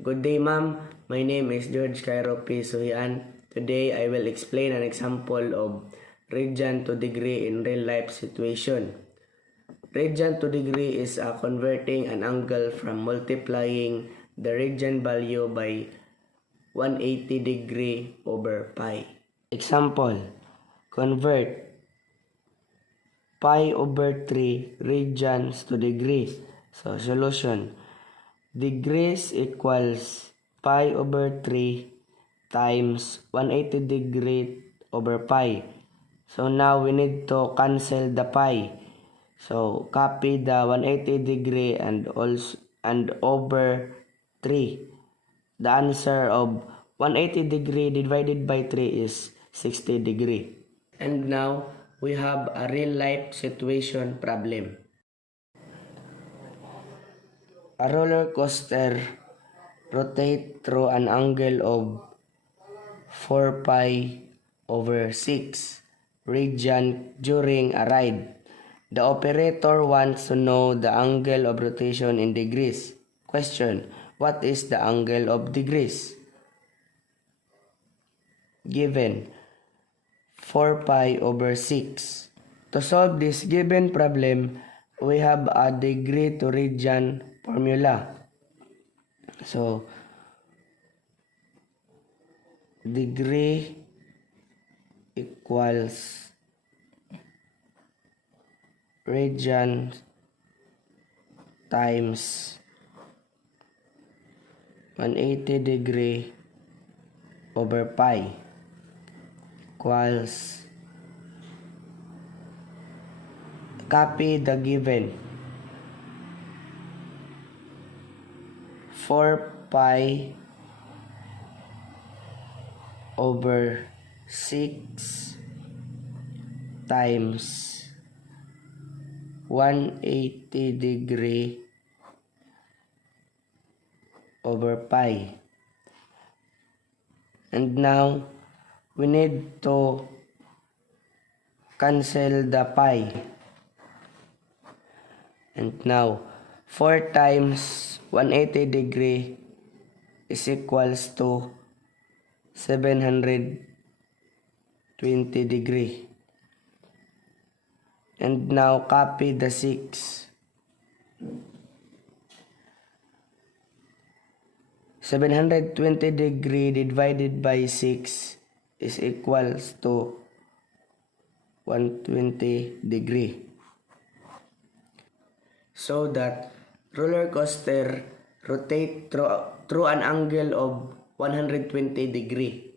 Good day, ma'am. My name is George Cairo P. Suhian. Today, I will explain an example of radian to degree in real-life situation. Radian to degree is converting an angle from multiplying the radian value by 180 degree over pi. Example, convert pi over 3 radians to degree. So, solution. Degrees equals pi over 3 times 180 degree over pi. So now we need to cancel the pi. So copy the 180 degree and over 3. The answer of 180 degree divided by 3 is 60 degree. And now we have a real life situation problem. A roller coaster rotates through an angle of 4 pi over 6 radian during a ride. The operator wants to know the angle of rotation in degrees. Question: what is the angle of degrees? Given 4 pi over 6. To solve this given problem, we have a degree to radian formula. So, degree equals radian times 180 degree over pi equals, copy the given 4 pi over 6 times 180 degree over pi. And now we need to cancel the pi. And now 4 times 180 degree is equals to 720 degree. And now copy the 6. 720 degree divided by 6 is equals to 120 degree. So that roller coaster rotate through an angle of 120 degree.